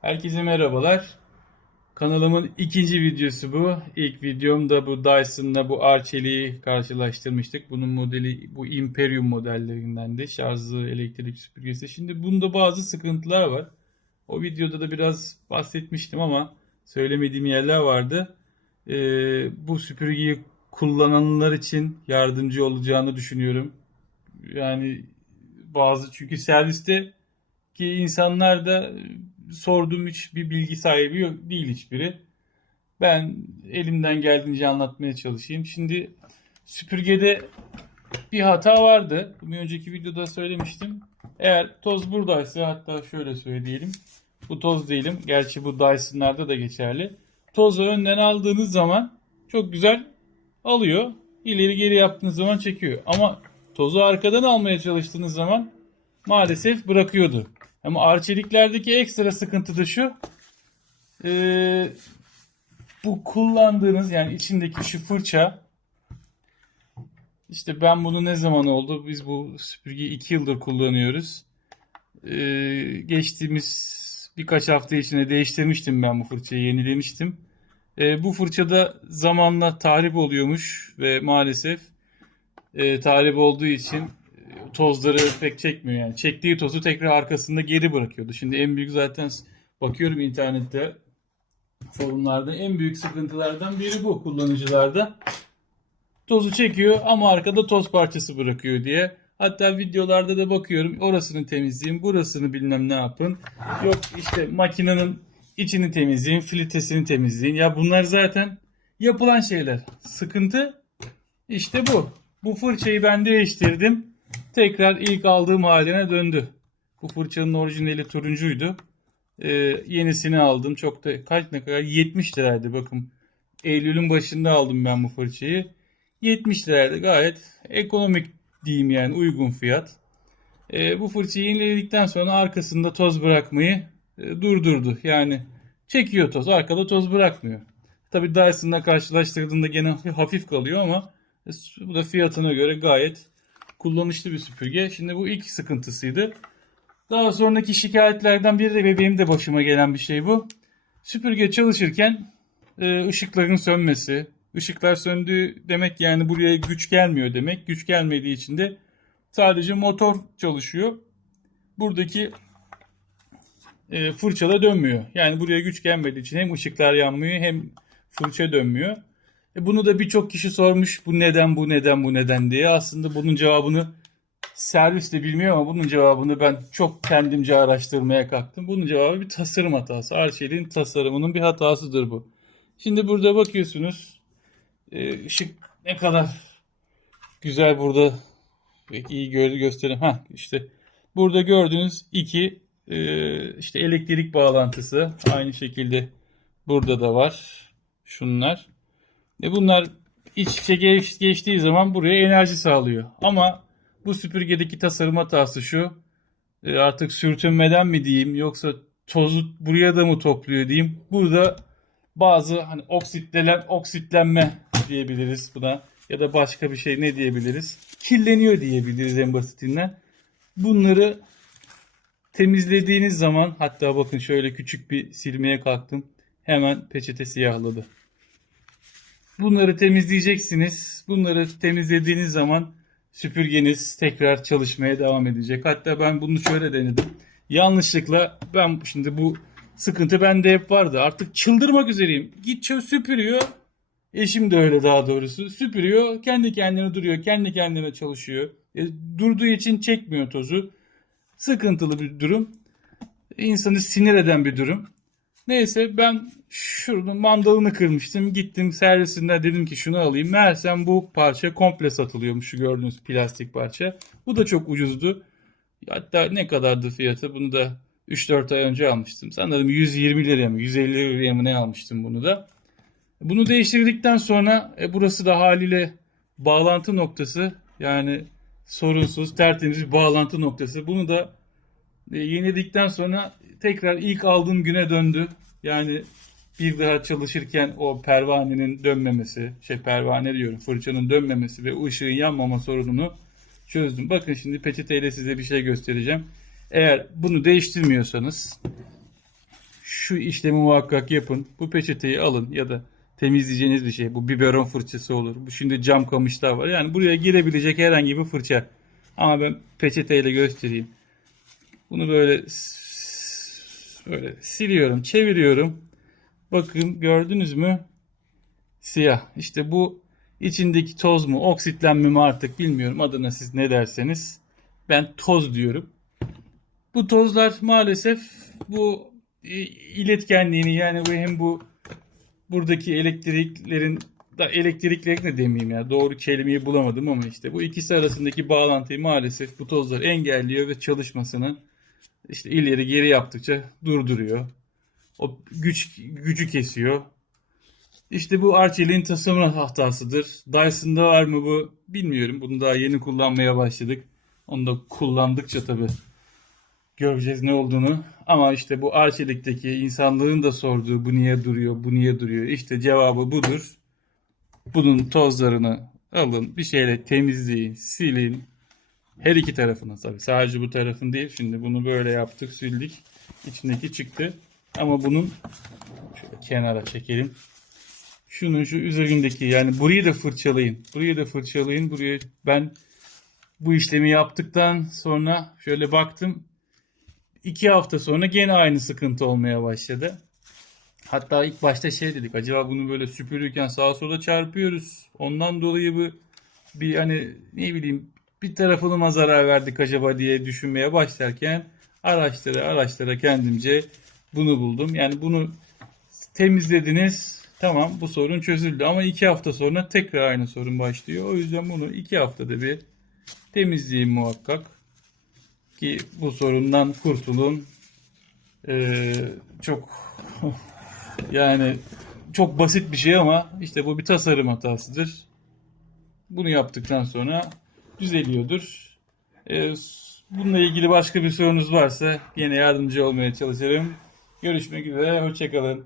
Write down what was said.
Herkese merhabalar. Kanalımın ikinci videosu bu. İlk videomda bu Dyson'la bu Arçelik'i karşılaştırmıştık. Bunun modeli bu Imperium modellerindendi. Şarjlı elektrik süpürgesi. Şimdi bunda bazı sıkıntılar var. O videoda da biraz bahsetmiştim ama söylemediğim yerler vardı. Ee, bu süpürgeyi kullananlar için yardımcı olacağını düşünüyorum. Yani bazı çünkü serviste ki insanlar da sorduğum hiç bir bilgi sahibi yok, değil hiçbiri. Ben elimden geldiğince anlatmaya çalışayım. Şimdi süpürgede bir hata vardı. Bir önceki videoda söylemiştim. Eğer toz buradaysa hatta şöyle söyleyelim. Bu toz değilim. Gerçi bu Dyson'larda da geçerli. Tozu önden aldığınız zaman çok güzel alıyor. İleri geri yaptığınız zaman çekiyor. Ama tozu arkadan almaya çalıştığınız zaman maalesef bırakıyordu. Ama arçeliklerdeki ekstra sıkıntı da şu. Ee, bu kullandığınız yani içindeki şu fırça işte ben bunu ne zaman oldu? Biz bu süpürgeyi 2 yıldır kullanıyoruz. Ee, geçtiğimiz birkaç hafta içinde değiştirmiştim ben bu fırçayı, yenilemiştim. Ee, bu fırçada zamanla tahrip oluyormuş ve maalesef e, tahrip olduğu için tozları pek çekmiyor yani. Çektiği tozu tekrar arkasında geri bırakıyordu. Şimdi en büyük zaten bakıyorum internette forumlarda en büyük sıkıntılardan biri bu kullanıcılarda. Tozu çekiyor ama arkada toz parçası bırakıyor diye. Hatta videolarda da bakıyorum orasını temizleyin, burasını bilmem ne yapın. Yok işte makinenin içini temizleyin, filtresini temizleyin. Ya bunlar zaten yapılan şeyler. Sıkıntı işte bu. Bu fırçayı ben değiştirdim tekrar ilk aldığım haline döndü. Bu fırçanın orijinali turuncuydu. Ee, yenisini aldım. Çok da kaç ne kadar 70 liraydı bakın. Eylül'ün başında aldım ben bu fırçayı. 70 liraydı gayet ekonomik diyeyim yani uygun fiyat. Ee, bu fırçayı yeniledikten sonra arkasında toz bırakmayı e, durdurdu. Yani çekiyor toz arkada toz bırakmıyor. Tabi Dyson'la karşılaştırdığında gene hafif kalıyor ama e, bu da fiyatına göre gayet kullanışlı bir süpürge. Şimdi bu ilk sıkıntısıydı. Daha sonraki şikayetlerden biri de benim de başıma gelen bir şey bu. Süpürge çalışırken e, ışıkların sönmesi. Işıklar söndü demek yani buraya güç gelmiyor demek. Güç gelmediği için de sadece motor çalışıyor. Buradaki e, fırçala dönmüyor. Yani buraya güç gelmediği için hem ışıklar yanmıyor hem fırça dönmüyor. E bunu da birçok kişi sormuş bu neden bu neden bu neden diye. Aslında bunun cevabını servis de bilmiyor ama bunun cevabını ben çok kendimce araştırmaya kalktım. Bunun cevabı bir tasarım hatası. Arçelik'in tasarımının bir hatasıdır bu. Şimdi burada bakıyorsunuz e, ışık ne kadar güzel burada iyi gö göstereyim. Ha işte burada gördüğünüz iki e, işte elektrik bağlantısı aynı şekilde burada da var. Şunlar. E bunlar iç içe geç, geçtiği zaman buraya enerji sağlıyor. Ama bu süpürgedeki tasarım hatası şu. E artık sürtünmeden mi diyeyim yoksa tozu buraya da mı topluyor diyeyim. Burada bazı hani oksitlen, oksitlenme diyebiliriz buna ya da başka bir şey ne diyebiliriz? Kirleniyor diyebiliriz en basitinden. Bunları temizlediğiniz zaman hatta bakın şöyle küçük bir silmeye kalktım. Hemen peçete siyahladı. Bunları temizleyeceksiniz. Bunları temizlediğiniz zaman süpürgeniz tekrar çalışmaya devam edecek. Hatta ben bunu şöyle denedim. Yanlışlıkla ben şimdi bu sıkıntı bende hep vardı. Artık çıldırmak üzereyim. Git süpürüyor. Eşim de öyle daha doğrusu. Süpürüyor. Kendi kendine duruyor. Kendi kendine çalışıyor. E, durduğu için çekmiyor tozu. Sıkıntılı bir durum. İnsanı sinir eden bir durum. Neyse ben şuradan mandalını kırmıştım. Gittim servisinde dedim ki şunu alayım. Meğersem bu parça komple satılıyormuş şu gördüğünüz plastik parça. Bu da çok ucuzdu. Hatta ne kadardı fiyatı? Bunu da 3-4 ay önce almıştım. Sanırım 120 liraya mı 150 liraya mı ne almıştım bunu da. Bunu değiştirdikten sonra e, burası da haliyle bağlantı noktası. Yani sorunsuz tertemiz bağlantı noktası. Bunu da e, yeniledikten sonra tekrar ilk aldığım güne döndü. Yani bir daha çalışırken o pervanenin dönmemesi, şey pervane diyorum fırçanın dönmemesi ve ışığın yanmama sorununu çözdüm. Bakın şimdi peçeteyle size bir şey göstereceğim. Eğer bunu değiştirmiyorsanız şu işlemi muhakkak yapın. Bu peçeteyi alın ya da temizleyeceğiniz bir şey. Bu biberon fırçası olur. Bu şimdi cam kamışlar var. Yani buraya girebilecek herhangi bir fırça. Ama ben peçeteyle göstereyim. Bunu böyle böyle siliyorum, çeviriyorum. Bakın gördünüz mü? Siyah. İşte bu içindeki toz mu, oksitlenme mi artık bilmiyorum. Adına siz ne derseniz. Ben toz diyorum. Bu tozlar maalesef bu iletkenliğini yani bu hem bu buradaki elektriklerin da elektriklerin de demeyeyim ya doğru kelimeyi bulamadım ama işte bu ikisi arasındaki bağlantıyı maalesef bu tozlar engelliyor ve çalışmasını işte ileri geri yaptıkça durduruyor. O güç gücü kesiyor. İşte bu Arçelik'in tasarım hatasıdır. Dyson'da var mı bu bilmiyorum. Bunu daha yeni kullanmaya başladık. Onu da kullandıkça tabii göreceğiz ne olduğunu. Ama işte bu Arçelik'teki insanlığın da sorduğu bu niye duruyor, bu niye duruyor. İşte cevabı budur. Bunun tozlarını alın, bir şeyle temizleyin, silin. Her iki tarafına tabii. Sadece bu tarafın değil. Şimdi bunu böyle yaptık, sildik. İçindeki çıktı. Ama bunun şöyle kenara çekelim. Şunun şu üzerindeki yani burayı da fırçalayın. Burayı da fırçalayın. Buraya ben bu işlemi yaptıktan sonra şöyle baktım. iki hafta sonra gene aynı sıkıntı olmaya başladı. Hatta ilk başta şey dedik. Acaba bunu böyle süpürürken sağa sola çarpıyoruz. Ondan dolayı bu bir hani ne bileyim bir tarafına mı zarar verdik acaba diye düşünmeye başlarken araçlara araçlara kendimce bunu buldum. Yani bunu temizlediniz. Tamam bu sorun çözüldü ama iki hafta sonra tekrar aynı sorun başlıyor. O yüzden bunu iki haftada bir temizleyin muhakkak ki bu sorundan kurtulun. Ee, çok yani çok basit bir şey ama işte bu bir tasarım hatasıdır. Bunu yaptıktan sonra düzeliyordur. Ee, bununla ilgili başka bir sorunuz varsa yine yardımcı olmaya çalışırım. Görüşmek üzere, hoşçakalın.